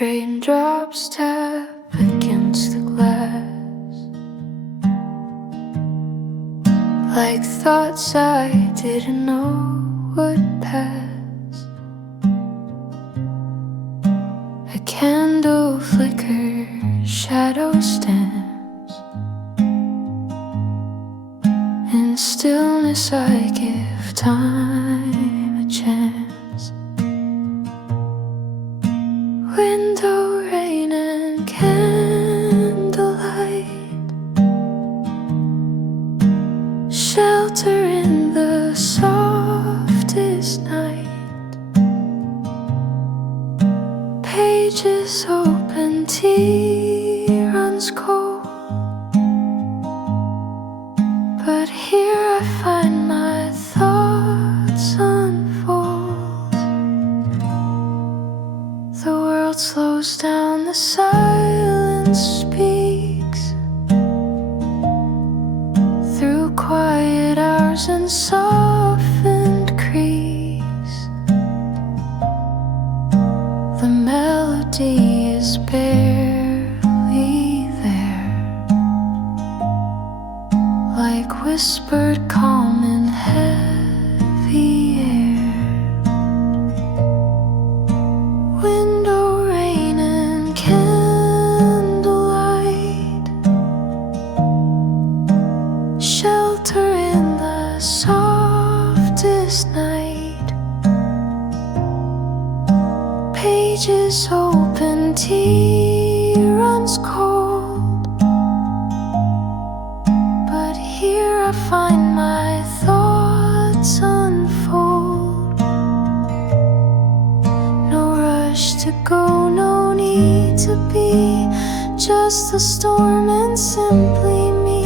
Raindrops tap against the glass, like thoughts I didn't know would pass. A candle flickers, shadow stands. In stillness I give time a chance. Window, rain and candlelight, shelter in the softest night. Pages open, tea runs cold, but here I find my thoughts unfold. The world slows down, the silence speaks through quiet hours and softened creaks. The melody is barely there, like whispered calm in heavy air. Window, rain and candlelight, shelter in the softest night. Pages open, tea runs cold, but here I find my thoughts unfold. No rush to go, no need to be, just the storm and simply me.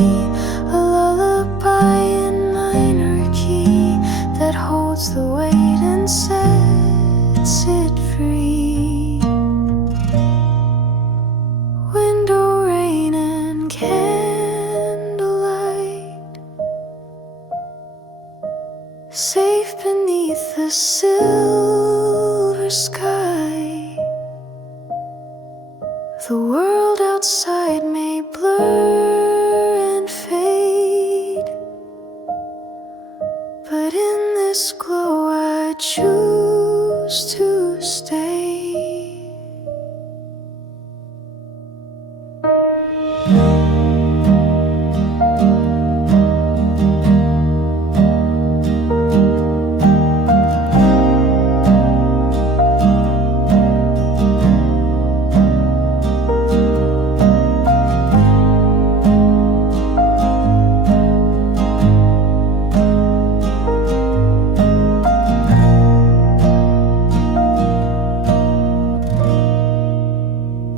A lullaby in minor key that holds the weight and sets it free. Window, rain and candlelight, safe beneath the silver sky. The world outside may blur and fade, but in this glow I choose to stay.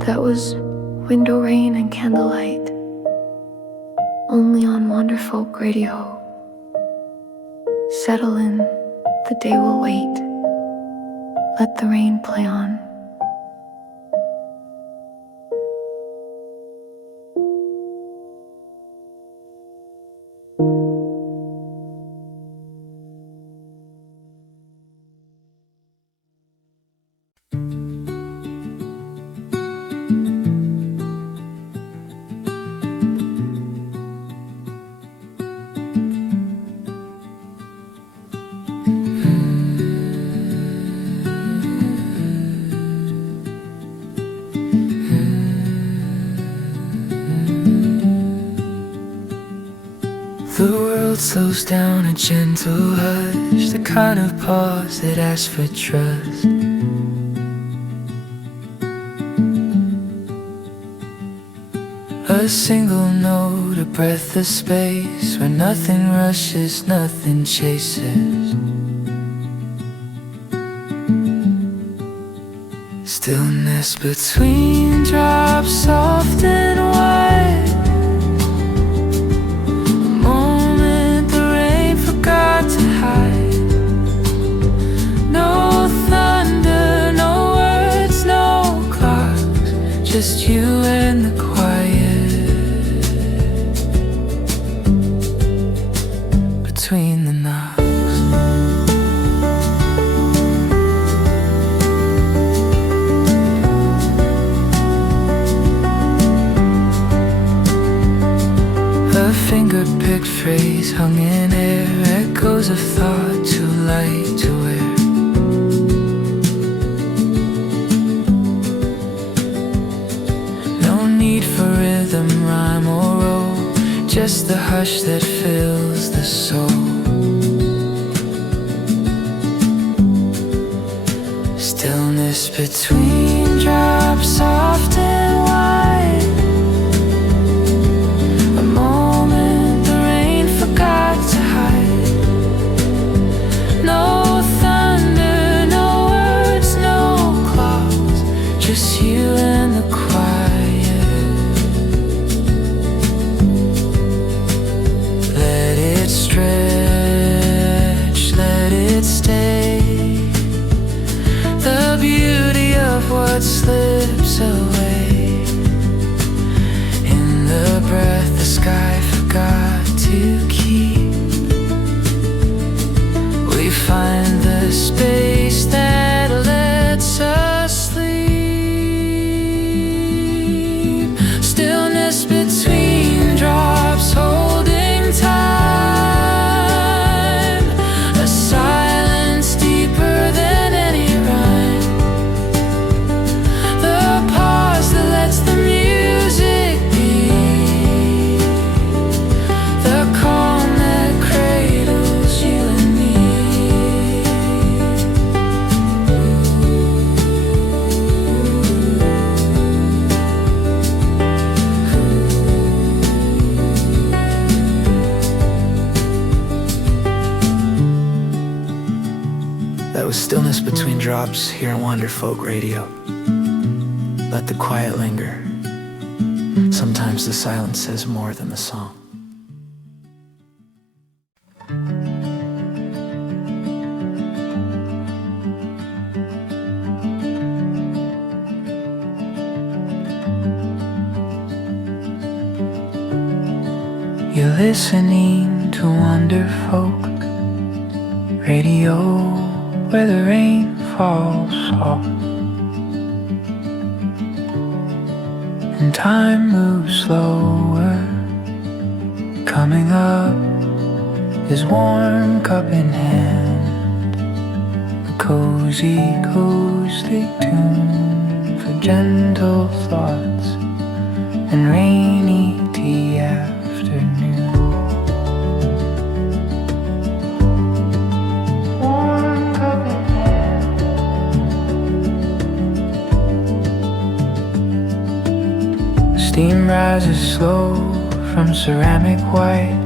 That was Window, Rain and Candlelight, only on Wanderfolk Radio. Settle in, the day will wait. Let the rain play on. The world slows down, a gentle hush, the kind of pause that asks for trust. A single note, a breath of space, where nothing rushes, nothing chases. Stillness between drops, soft and wide. Got to hide. No thunder, no words, no clocks, just you and the quiet between the knocks. perfect phrase hung in air, echoes of thought too light to wear. No need for rhythm, rhyme or roll, just the hush that fills the soul. Stillness between drops, soft and wide. A moment the rain forgot to hide. No thunder, no words, no clouds, just you and the quiet. Let it stretch, let it stay. The beauty of what slips away. In the breath the sky forgot to keep, we find the space that lets us sleep. Stillness between drops, holding time. A silence deeper than any rhyme. The pause that lets the music be. The calm that cradles you and me. That was Stillness Between Drops here on Wanderfolk Radio. Let the quiet linger. Sometimes the silence says more than the song. You're listening to Wanderfolk Radio, where the rain falls soft and time moves slower. Coming up is warm cup in hand, a cozy acoustic tune for gentle thoughts and rainy tea afternoon. Warm cup in hand, steam rises slow from ceramic white.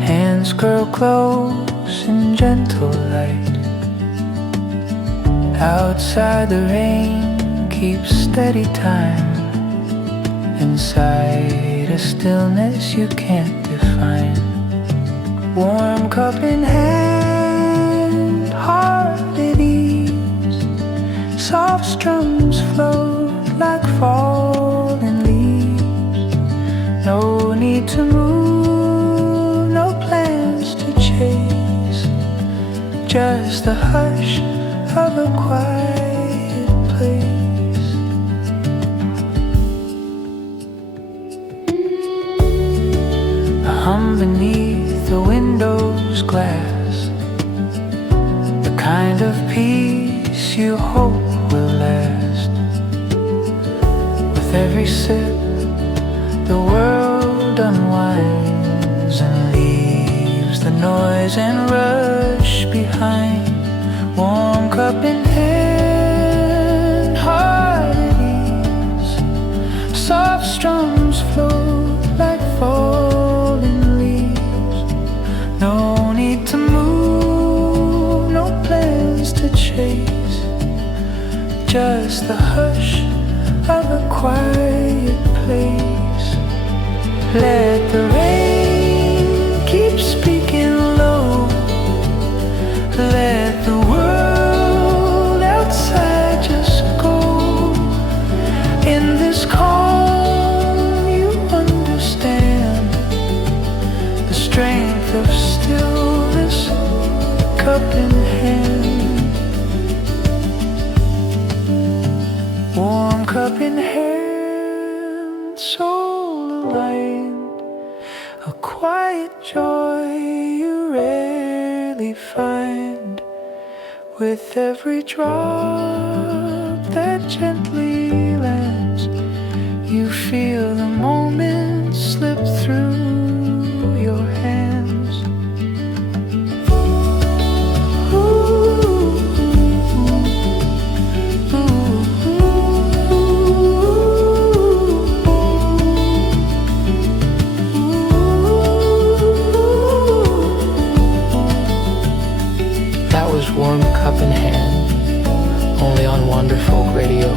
Hands curl close in gentle light. Outside the rain keeps steady time. Inside a stillness you can't define. Warm cup in hand, heart at ease. Soft strums float like falling leaves. No need to move, no plans to chase. Just the hush of a quiet place. A hum beneath the window's glass, the kind of peace you hope will last. With every sip the world unwinds and leaves the noise and rush behind. Warm cup in hand, heart at ease. Soft strums float like falling leaves. No need to move, no plans to chase. Just the hush of a quiet place. Let the rain keep speaking low. Let the world outside just go. In this calm you understand the strength of stillness, cup in hand. Warm cup in hand, soul aligned. quiet joy you rarely find. With every drop that gently lands, you feel the moment slip through your hands. That was Warm Cup in Hand, only on Wanderfolk Radio.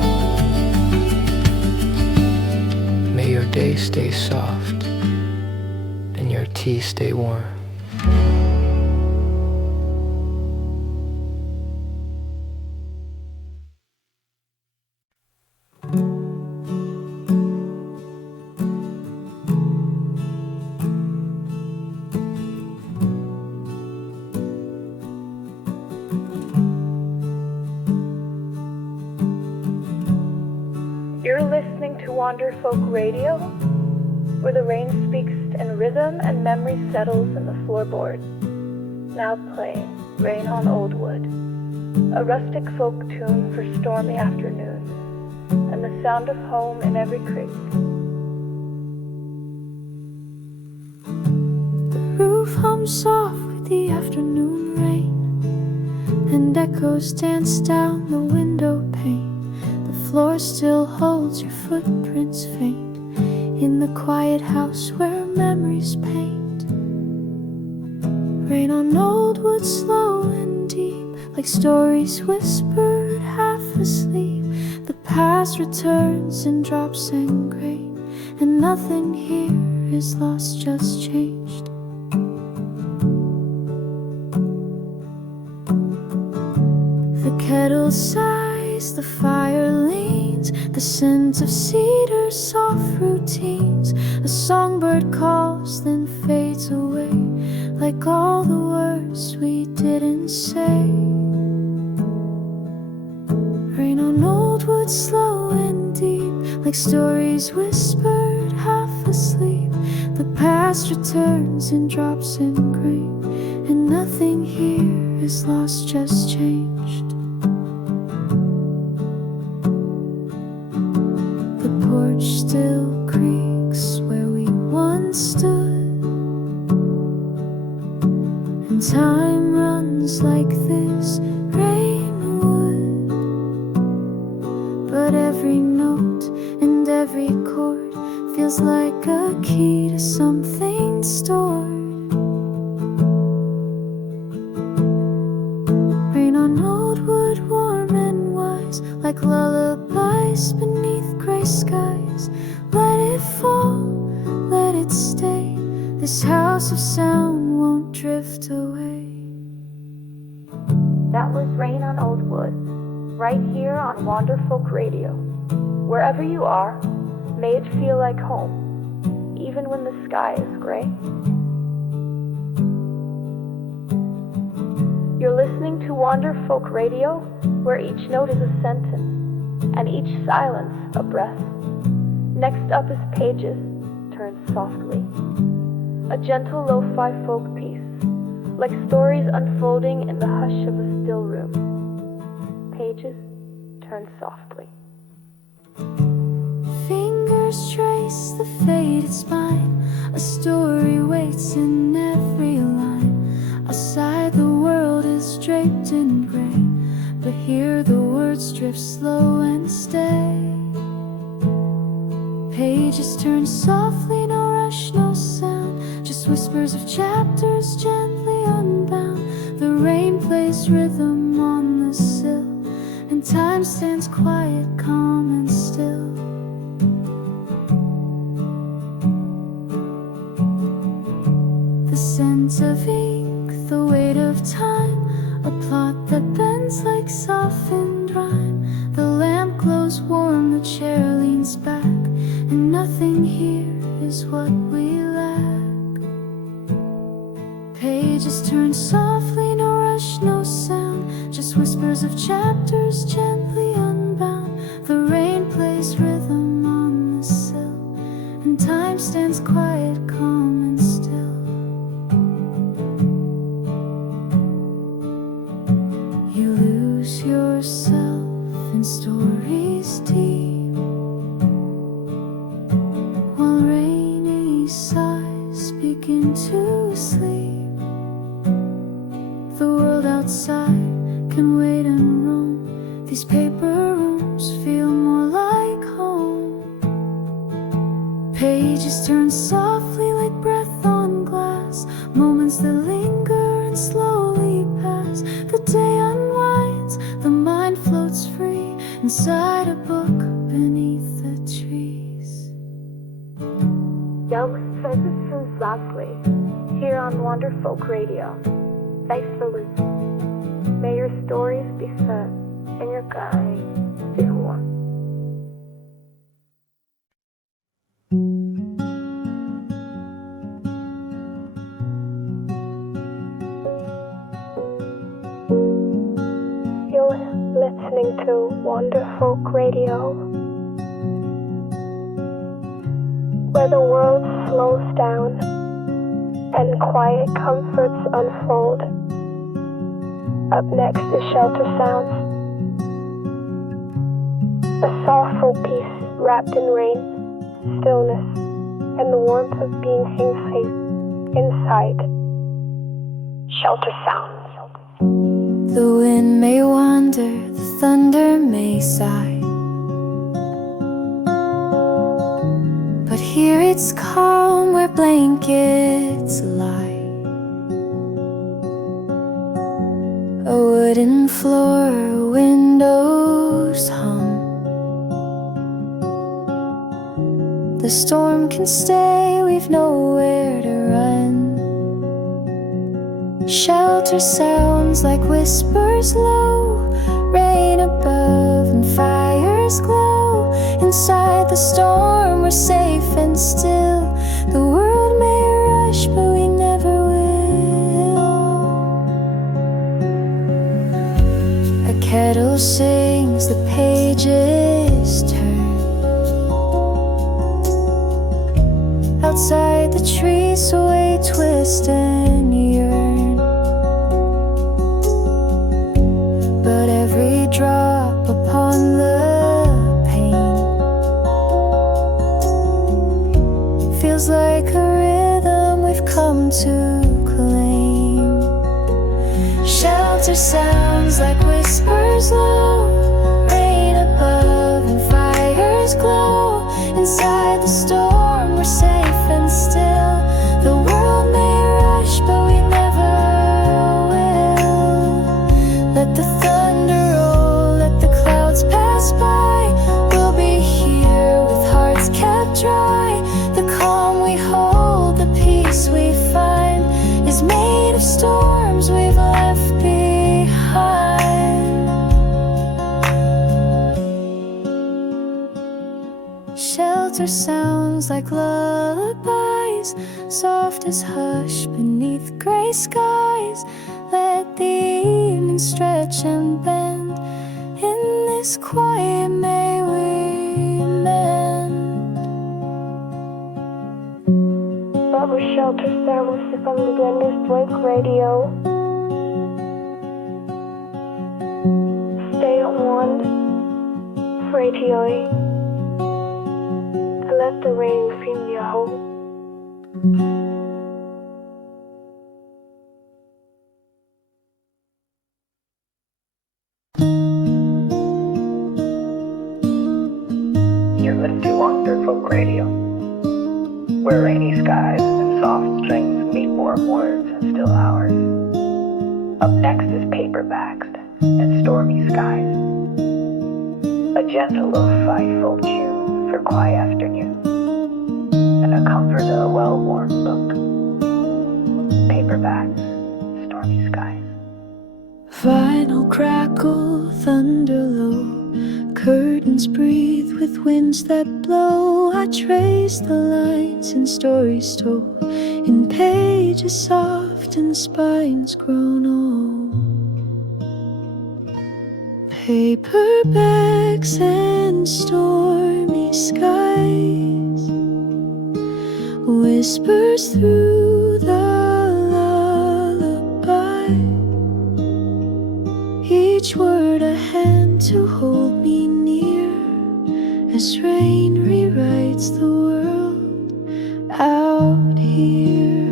May your day stay soft and your tea stay warm. You're listening to Wanderfolk Radio, where the rain speaks in rhythm and memory settles in the floorboard. Now playing Rain on Old Wood, a rustic folk tune for stormy afternoons, and the sound of home in every creek. The roof hums soft with the afternoon rain, and echoes dance down the window pane. The floor still holds your footprints faint in the quiet house where memories paint. Rain on old wood, slow and deep, like stories whispered half asleep. The past returns in drops and grain, and nothing here is lost, just changed. The kettle sighs, the fire leans, the scent of cedar, soft routines. A songbird calls, then fades away, like all the words we didn't say. Rain on old wood, slow and deep, like stories whispered half asleep. The past returns in drops and grain, and nothing here is lost, just changed. The porch still creaks where we once stood, and time runs like this rain would. But every note and every chord feels like a key to something stored. Rain on old wood, warm and wise, like lullabies beneath gray skies. Let it fall, let it stay. This house of sound won't drift away. That was Rain on Old Wood, right here on Wanderfolk Radio. Wherever you are, may it feel like home, even when the sky is gray. You're listening to Wanderfolk Radio, where each note is a sentence, and each silence a breath. Next up is Pages Turned Softly, a gentle lo-fi folk piece, like stories unfolding in the hush of a still room. Pages Turned Softly. Fingers trace the faded spine, a story waits in every line. Outside the world is draped in gray, but here the words drift slow and stay. Pages turn softly, no rush, no sound, just whispers of chapters gently unbound. The rain plays rhythm on the sill, and time stands quiet, calm and still. The scent of ink, the weight of time, a plot that bends like softened rhyme. The lamp glows warm, the chair leans back, and nothing here is what we lack. Pages turn softly, no rush, no sound, just whispers of chapters gently unbound. The rain plays rhythm on the sill, and time stands quiet, calm and still. and stories deep, while rainy sighs begin to sleep. The world outside can wait and roam. These paper rooms feel more like home. Pages turn softly like breath on glass, moments that linger and slowly pass. The day unwinds, the mind floats free inside a book beneath the trees. Yo, this is Leslie, here on Wanderfolk Radio. Thanks for listening. May your stories be said and your guide be warm. You're listening to Wanderfolk Radio, where the world slows down and quiet comforts unfold. Up next is Shelter Sounds, a soulful piece wrapped in rain, stillness, and the warmth of being safe inside. Shelter Sounds. The wind may wander, the thunder may sigh, but here it's calm where blankets lie. A wooden floor, windows hum. The storm can stay, we've nowhere to run. Shelter sounds like whispers low, rain above and fires glow. Inside the storm we're safe and still. The world may rush but we never will. A kettle sings, the pages turn. Outside the trees sway, twist and yearn. But every drop upon the pane feels like a rhythm we've come to claim. Shelter sounds like whispers low, rain above and fires glow. Inside the storm we're safe and still. The world may rush but we never will. Let the thunder roll, let the clouds pass by. We'll be here with hearts kept dry. The calm we hold, the peace we find, is made of storms we've left behind. Shelter sounds like lullabies, soft as hush beneath gray skies. Let the evening stretch and bend. In this quiet may we mend. That was Shelter Sounds from the Wanderfolk Radio. Stay on Radio and let the rain fill your home. You're listening to Wanderfolk Radio, where rainy skies and soft strings meet warm words and still hours. Up next is paperbacks and stormy skies, a gentle lo-fi folk tune for quiet afternoon, and a comfort of a well-worn book. Paperbacks, stormy skies. Vinyl crackle, thunder low, curtains breathe with winds that blow. I trace the lines in stories told, in pages soft and spines grown old. Paperbacks and stormy skies, whispers through the lullaby. Each word a hand to hold me as rain rewrites the world out here.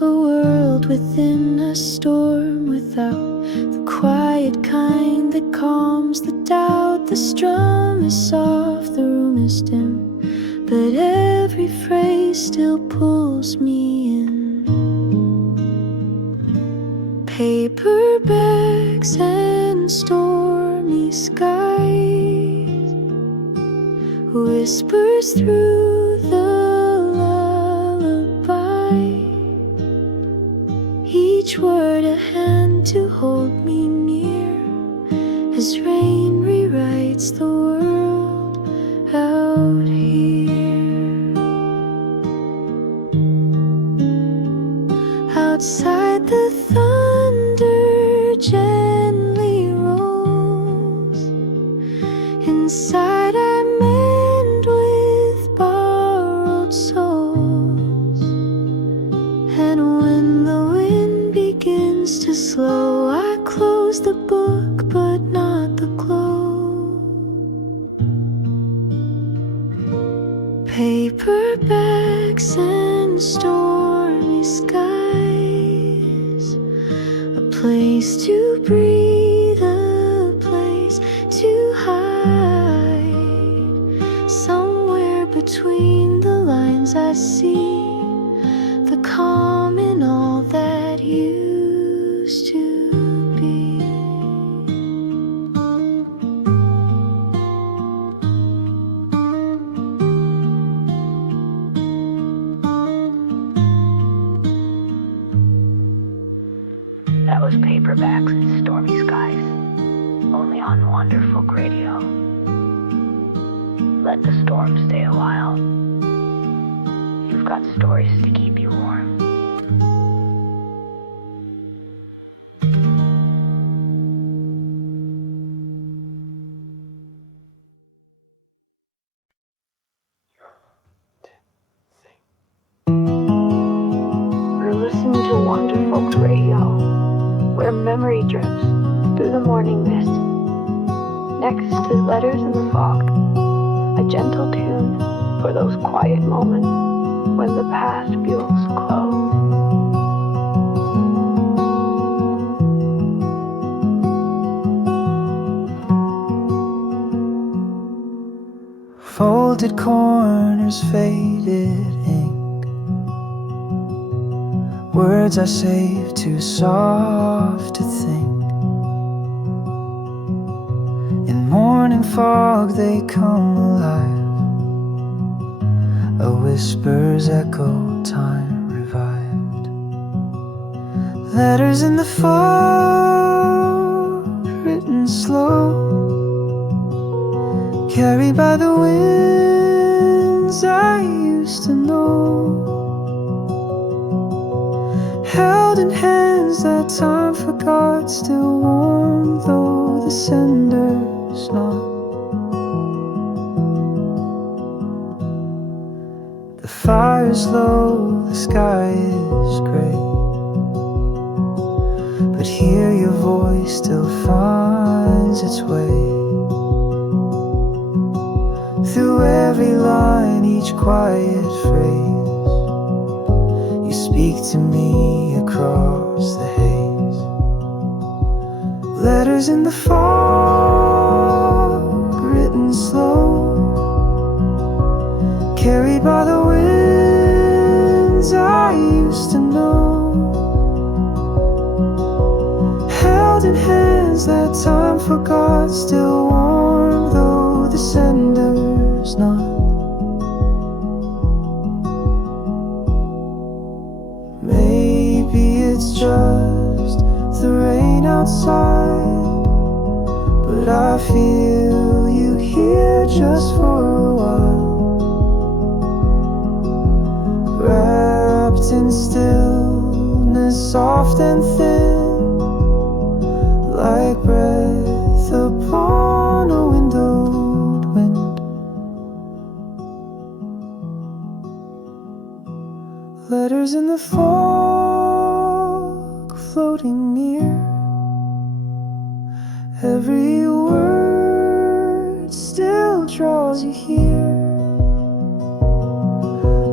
A world within a storm, without the quiet kind that calms the doubt. The strum is soft, the room is dim, but every phrase still pulls me in. Paperbacks and stormy skies, whispers through the lullaby, each word a hand to hold me near, as rain rewrites the world out here. Outside the thunder gently rolls, inside I mend with borrowed souls. And when the wind begins to slow, I close the book but not the glow. Paperbacks and stormy skies, a place to breathe, a place to hide. Somewhere between the lines I see the calm in all that used to be. That was Paperbacks and Stormy Skies, only on Wanderfolk Radio. Let the storm stay a while. You've got stories to keep you warm. We're listening to Wanderfolk Radio, where memory drips through the morning mist. Next to Letters in the Fog, a gentle tune for those quiet moments when the past feels close. Folded corners, faded ink, words I save too soft to think. In morning fog they come alive, a whisper's echo, time revived. Letters in the fog, written slow, carried by the winds I used to know. Held in hands that time forgot, still warm though the sender's not. The fire's low, the sky is gray, but here your voice still finds its way. Through every line, each quiet phrase, you speak to me across the haze. Letters in the fog, written slow, carried by the winds I used to know. Held in hands that time forgot, still warm though the sender's not. Maybe it's just the rain outside, but I feel you here just for a while, wrapped in stillness, soft and thin, like breath upon a windowed wind. Letters in the fog, floating near, Every word still draws you here.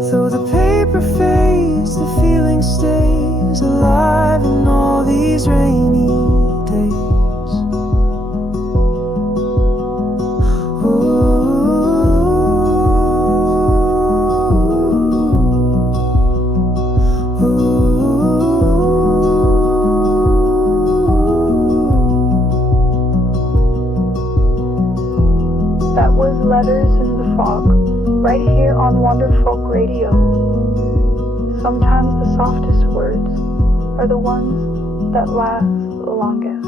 Though the paper fades, the feeling stays alive in all these rainy days. That was Letters in the Fog, right here on Wanderfolk Radio. Sometimes the softest words are the ones that last the longest.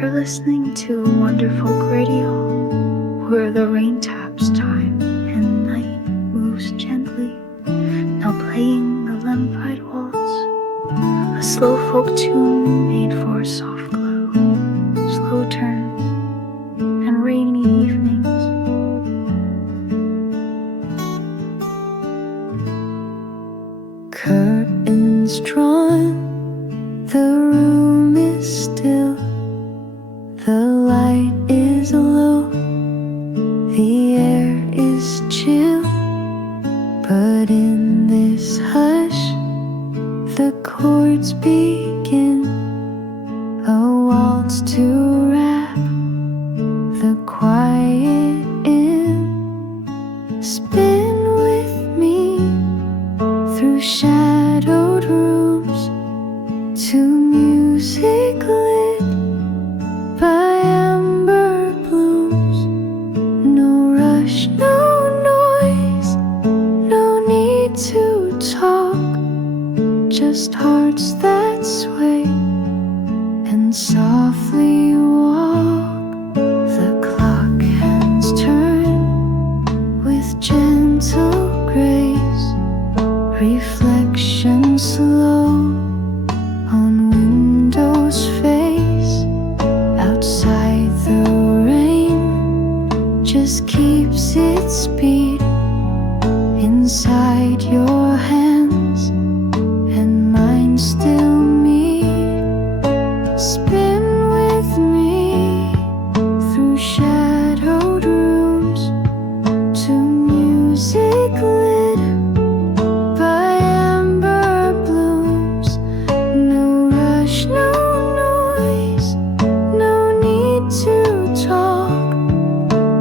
You're listening to Wanderfolk Radio, where the rain taps time and night moves gently. Now playing the Lamplight Waltz, a slow folk tune made for soft glow, slow turns, and rainy evenings. Curtains drawn, the room is still. The light is low, the air is chill, but in this hush, the chords begin, a waltz to wrap the quiet in. Spin with me through shadowed rooms to music lit by amber blooms. No rush, no noise, no need to talk, just hearts that sway and softly walk. The clock hands turn with gentle grace, reflection slow on windows face. Outside the rain just keeps its beat inside your hands, and mine still meet. Spin with me through shadowed rooms to music lit by amber blooms. No rush, no noise, no need to talk,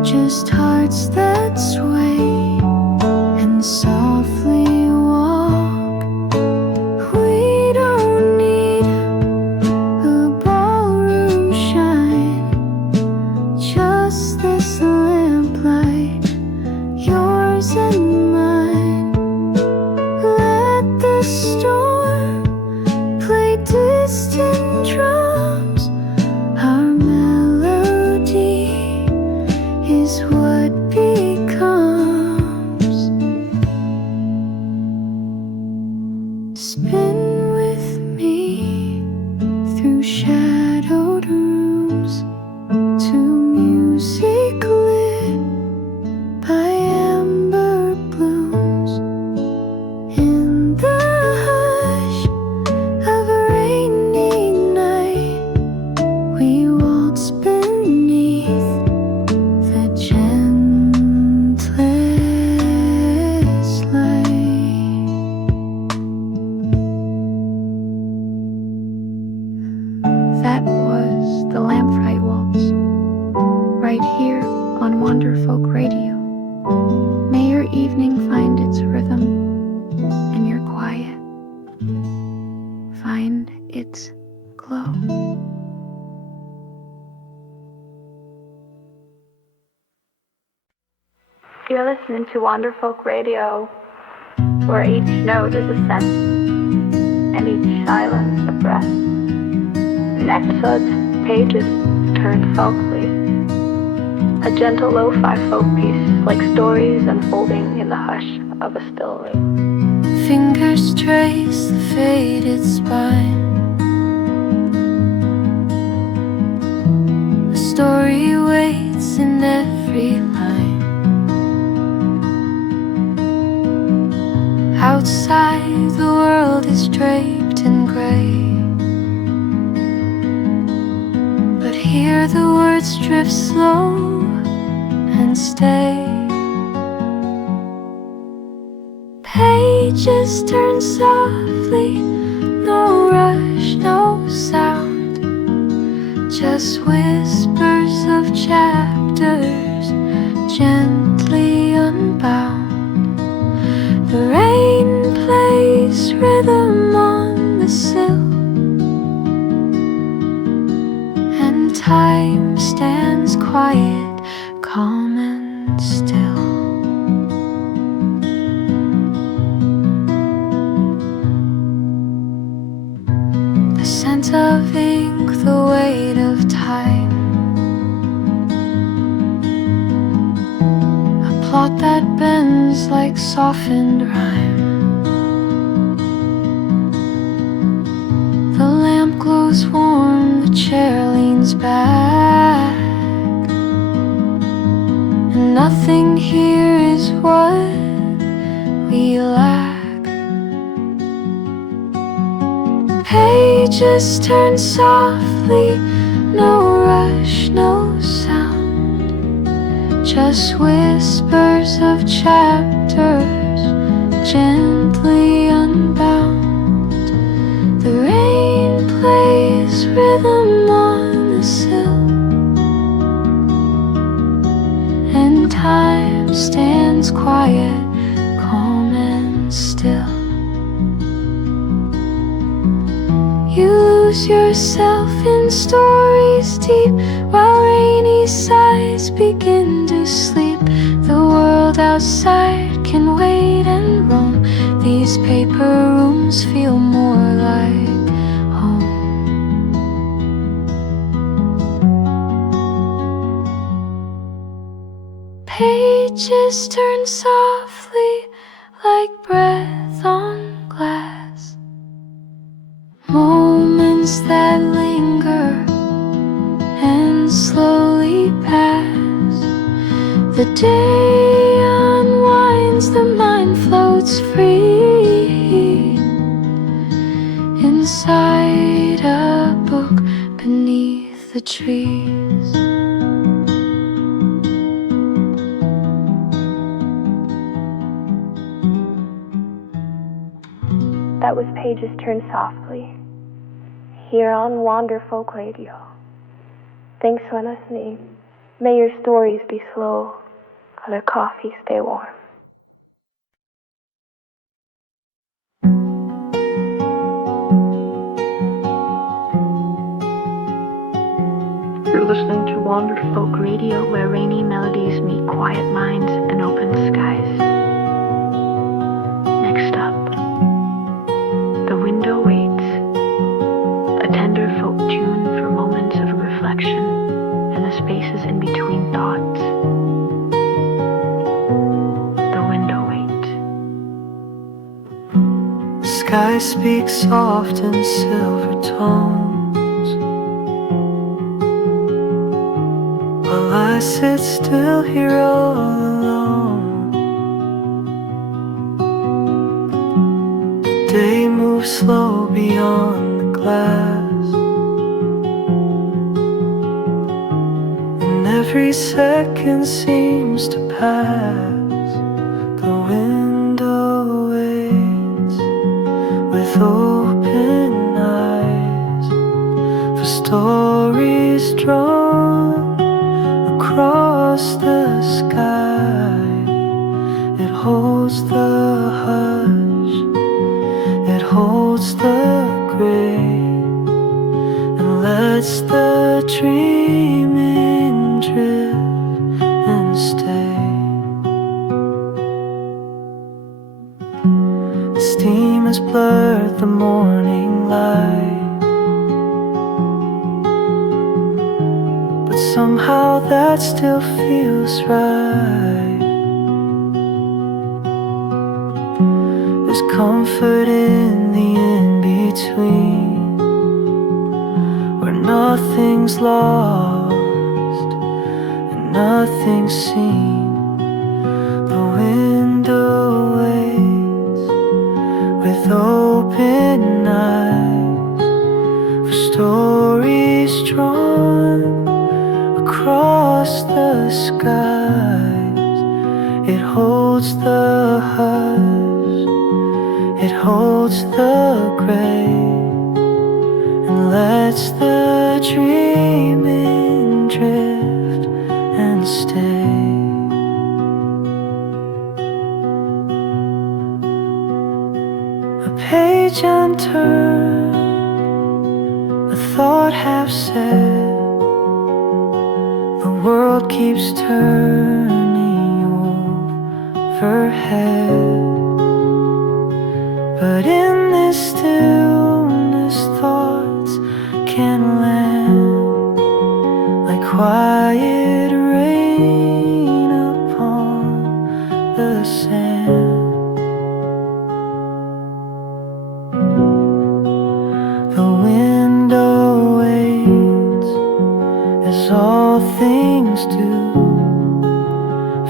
just hearts that sway and softly walk. We don't need a ballroom shine, just this lamplight, yours and mine. Let the storm play distant drums. Our melody is what becomes. Spin with me through shadowed rooms to music lit by amber blooms. In the hush of a rainy night, we waltz beneath the gentlest light. That was the Lamplight Waltz, right here on Wanderfolk Radio. May your evening find its rhythm, and your quiet find its glow. You're listening to Wanderfolk Radio, where each note is a sense, and each silence a breath. Next such pages turn softly. A gentle lo-fi folk piece, like stories unfolding in the hush of a still room. Fingers trace the faded spine. A story waits in every line. Outside, the world is draped in gray, but here the words drift slow and stay. Pages turn softly, no rush, no sound, just whispers of chapters gently unbound. The rain plays rhythm on the sill, and time stands quiet, calm and still. The scent of ink, the weight of time, a plot that bends like softened rhyme. The lamp glows warm, the chair leans back, and nothing here is what we lack. Pages turn softly, no rush, no sound, just whispers of chapters gently unbound. The rain plays rhythm on the sill, and time stands quiet, calm and still. You lose yourself in stories deep, while rainy sighs begin to sleep. The world outside can wait and roam. These paper rooms feel more like home. Pages turn softly like breath on glass, moments that linger and slowly pass. The day unwinds, the mind floats free inside a book beneath the trees. That was Pages Turn Softly, here on Wanderfolk Radio. Thanks for listening. May your stories be slow, and your coffee stay warm. You're listening to Wanderfolk Radio, where rainy melodies meet quiet minds and open skies. Next up, The Window Waits, a tender folk tune for moments of reflection and the spaces in between thoughts. The Window Waits. Sky speaks soft in silver tones, while I sit still here all alone. The day moves slow beyond the glass, and every second seems to pass. The window waits with open eyes for stories drawn across the sky. It holds the hush, it holds the gray, and lets the dreaming drift and stay. The steam has blurred the morning light, but somehow that still feels right. There's comfort in the in-between, where nothing's lost and nothing's seen. The window waits with open eyes for stories drawn across the skies. It holds the hush, it holds the gray, and lets the dreaming drift and stay. A page unturned, a thought half said. The world keeps turning overhead, but in this stillness thoughts can land like quiet rain upon the sand. The window waits as all things do,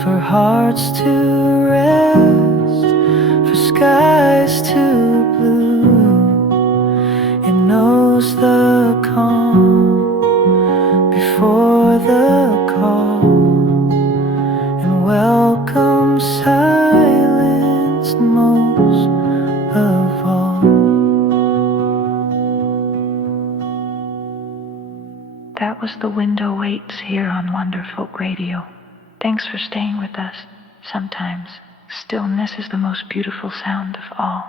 for hearts to rest, for skies to blue. It knows the calm before the call, and welcomes silence most of all. That was The Window Waits here on Wanderfolk Radio. Thanks for staying with us. Sometimes stillness is the most beautiful sound of all.